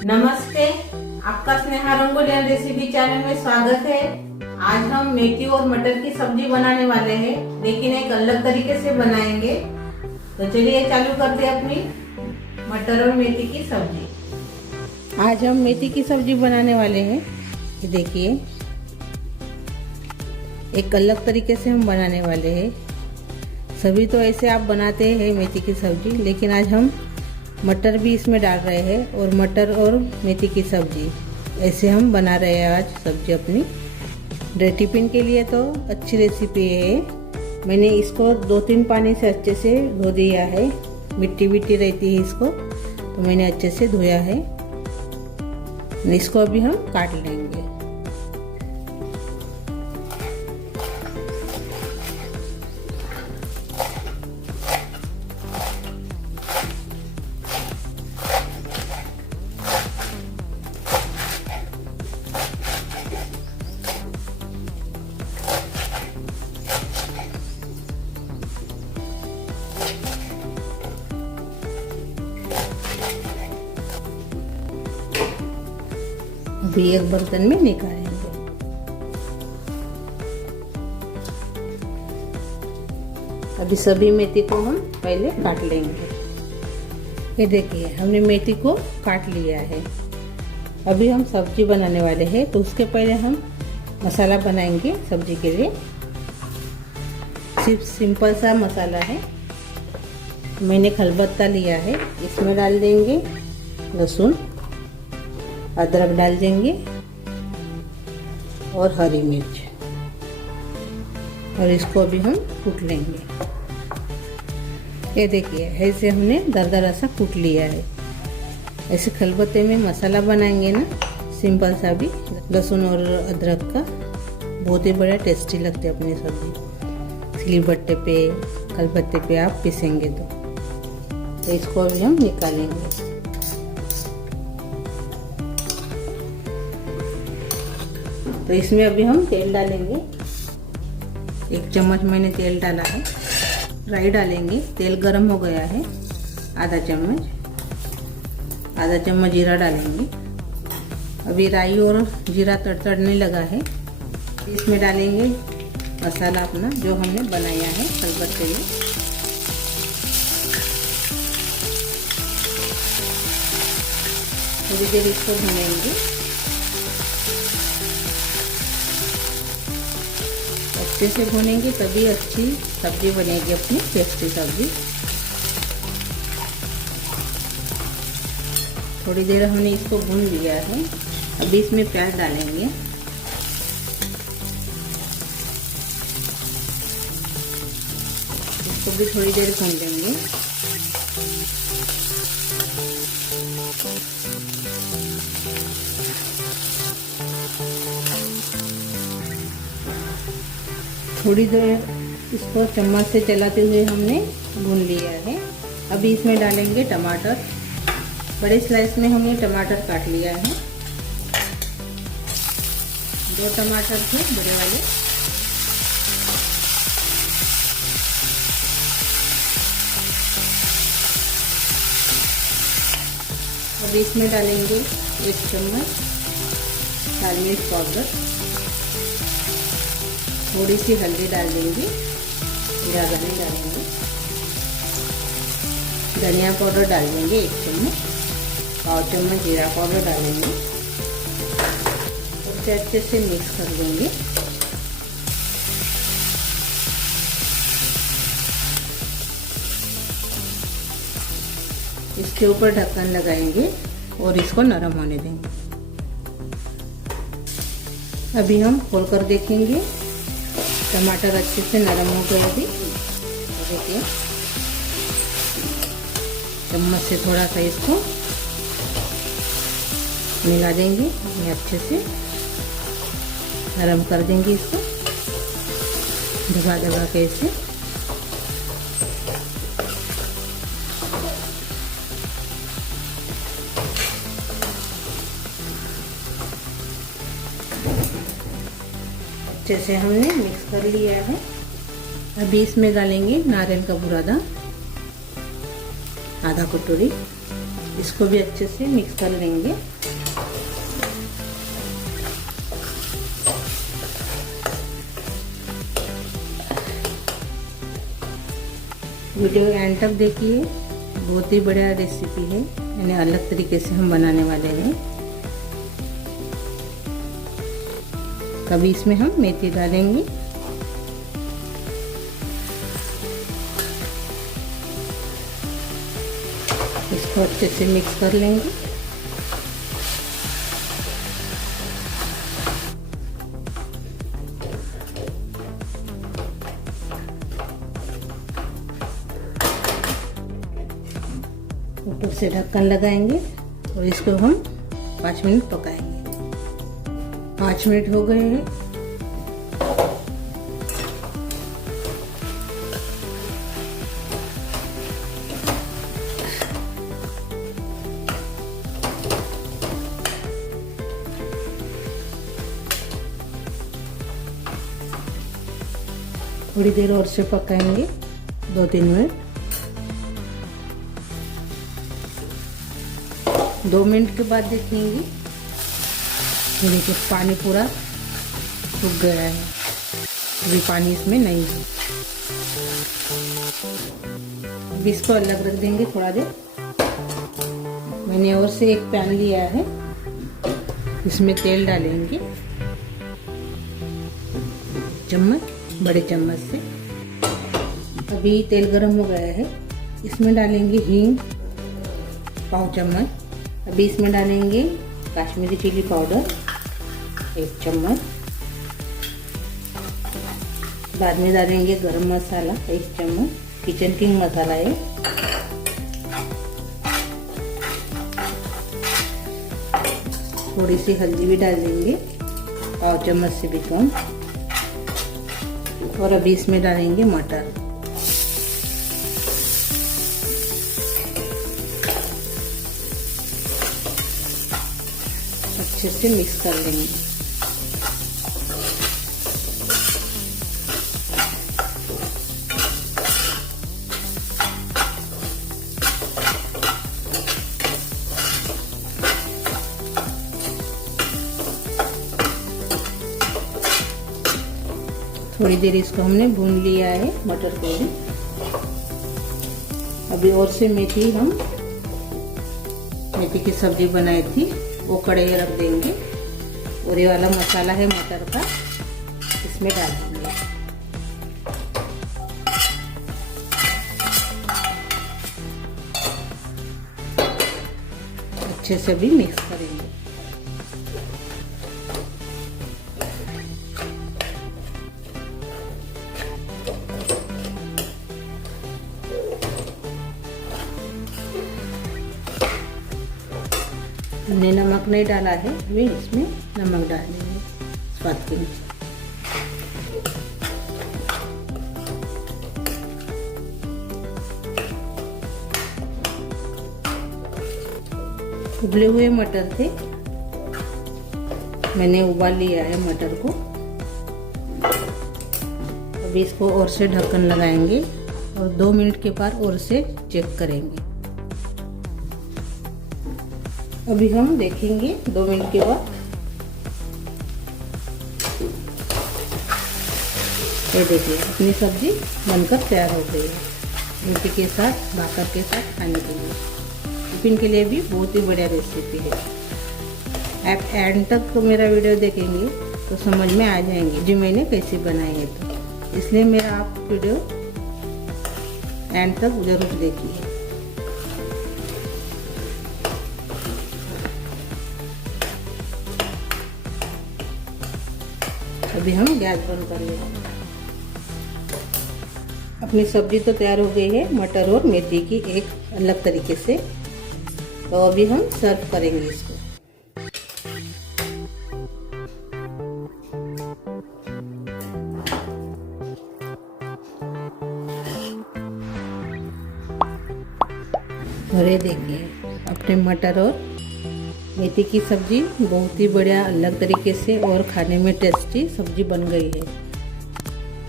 नमस्ते, आपका Sneha rangoli and recipe channel में स्वागत है। आज हम मेथी और मटर की सब्जी बनाने वाले हैं, लेकिन एक अलग तरीके से बनाएंगे। तो चलिए चालू करते हैं अपनी मटर और मेथी की सब्जी। आज हम मेथी की सब्जी बनाने वाले हैं। ये देखिए, एक अलग तरीके से हम बनाने वाले हैं। सभी तो ऐसे आप बनाते हैं मेथी की सब्जी, लेकिन आज हम मटर भी इसमें डाल रहे हैं और मटर और मेथी की सब्जी ऐसे हम बना रहे हैं आज सब्जी अपनी। टिफिन के लिए तो अच्छी रेसिपी है। मैंने इसको 2-3 पानी से अच्छे से धो दिया है। मिट्टी मिट्टी रहती है इसको, तो मैंने अच्छे से धोया है। इसको अभी हम काट लेंगे। अभी एक बर्तन में निकालेंगे। अभी सभी मेथी को हम पहले काट लेंगे। ये देखिए, हमने मेथी को काट लिया है। अभी हम सब्जी बनाने वाले हैं, तो उसके पहले हम मसाला बनाएंगे सब्जी के लिए। सिर्फ सिंपल सा मसाला है। मैंने खलबत्ता लिया है, इसमें डाल देंगे लहसुन, अदरक डाल देंगे और हरी मिर्च, और इसको भी हम कूट लेंगे। ये देखिए, ऐसे हमने दरदरा सा कूट लिया है। ऐसे खलबत्ते में मसाला बनाएंगे ना, सिंपल सा भी, लहसुन और अदरक का, बहुत ही बड़ा टेस्टी लगते अपनी सब्जी। सिलबट्टे पे, खलबत्ते पे आप पीसेंगे तो इसको अभी हम निकालेंगे। तो इसमें अभी हम तेल डालेंगे। 1 चम्मच मैंने तेल डाला है। राई डालेंगे। तेल गरम हो गया है। आधा चम्मच जीरा डालेंगे। अभी राई और जीरा तड़तड़ने लगा है। इसमें डालेंगे मसाला अपना जो हमने बनाया है खलबत्ते में। थोड़ी देर इसको भूनेंगे। अच्छे से भूनेंगे तभी अच्छी सब्जी बनेगी, अपनी टेस्टी सब्जी। थोड़ी देर हमने इसको भून लिया है। अभी इसमें प्याज डालेंगे। इसको भी थोड़ी देर भून लेंगे। थोड़ी देर इसको चम्मच से चलाते हुए हमने भून लिया है। अभी इसमें डालेंगे टमाटर। बड़े स्लाइस में हमने टमाटर काट लिया है। 2 टमाटर थे बड़े वाले। अभी इसमें डालेंगे 1 चम्मच लाल मिर्च पाउडर। थोड़ी सी हल्दी डाल देंगे, ज़्यादा नहीं डालेंगे। धनिया पाउडर डाल देंगे 1 चम्मच। 1/4 चम्मच जीरा पाउडर डालेंगे। उससे अच्छे से मिक्स कर देंगे। इसके ऊपर ढक्कन लगाएंगे और इसको नरम होने देंगे। अभी हम खोलकर देखेंगे। टमाटर अच्छे से नरम हो गए। अभी देखिए, चम्मच से थोड़ा सा इसको मिला देंगे। अच्छे से नरम कर देंगे इसको, दबा दबा के इसे। अच्छे से हमने मिक्स कर लिया है। अभी इसमें डालेंगे नारियल का बुरादा, आधा कटोरी। इसको भी अच्छे से मिक्स कर लेंगे। वीडियो एंड तक देखिए, बहुत ही बढ़िया रेसिपी है, यानी अलग तरीके से हम बनाने वाले हैं। अभी इसमें हम मेथी डालेंगे। इसको अच्छे से मिक्स कर लेंगे। ऊपर से ढक्कन लगाएंगे और इसको हम 5 मिनट पकाएंगे। 5 मिनट हो गए हैं। थोड़ी देर और से पकाएंगे, 2-3 मिनट। 2 मिनट के बाद देखेंगे, देखिए पानी पूरा सूख गया है, अभी पानी इसमें नहीं है। अभी इसको अलग रख देंगे थोड़ा देर। मैंने और से एक पैन लिया है, इसमें तेल डालेंगे चम्मच, बड़े चम्मच से। अभी तेल गरम हो गया है, इसमें डालेंगे हींग पाव चम्मच। अभी इसमें डालेंगे कश्मीरी चिली पाउडर 1 चम्मच। बाद में डालेंगे गरम मसाला 1 चम्मच, किचन किंग मसाला है। थोड़ी सी हल्दी भी डाल देंगे, पाव चम्मच से भी कम। और अभी इसमें डालेंगे मटर। अच्छे से मिक्स कर लेंगे। थोड़ी देर इसको हमने भून लिया है, मटर को भी। अभी और से मेथी की सब्जी बनाई थी, वो कढ़ाई रख देंगे और ये वाला मसाला है मटर का, इसमें डाल देंगे। अच्छे से भी मिक्स करेंगे। हमने नमक नहीं डाला है, अभी इसमें नमक डाल देंगे स्वाद के अनुसार। उबले हुए मटर थे, मैंने उबाल लिया है मटर को। अभी इसको और से ढक्कन लगाएंगे और 2 मिनट के बाद और से चेक करेंगे। अभी हम देखेंगे 2 मिनट के बाद। ये देखिए अपनी सब्जी बनकर तैयार हो गई है, रोटी के साथ, भाकर के साथ खाने के लिए, टिफिन के लिए भी बहुत ही बढ़िया रेसिपी है। आप एंड तक मेरा वीडियो देखेंगे तो समझ में आ जाएंगे जी मैंने कैसे बनाई है, तो इसलिए मेरा आप वीडियो एंड तक जरूर देखिए। अभी हम गैस बंद कर लेंगे। अपनी सब्जी तो तैयार हो गई है, मटर और मेथी की एक अलग तरीके से। तो अभी हम सर्व करेंगे इसको। और ये देखिए अपने मटर और मेथी की सब्जी बहुत ही बढ़िया अलग तरीके से और खाने में टेस्टी सब्जी बन गई है।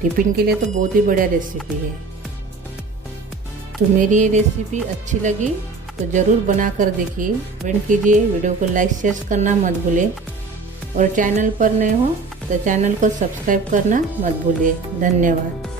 टिफिन के लिए तो बहुत ही बढ़िया रेसिपी है। तो मेरी ये रेसिपी अच्छी लगी तो ज़रूर बना कर देखिए, कमेंट कीजिए, वीडियो को लाइक शेयर करना मत भूलिए और चैनल पर नए हो तो चैनल को सब्सक्राइब करना मत भूलिए। धन्यवाद।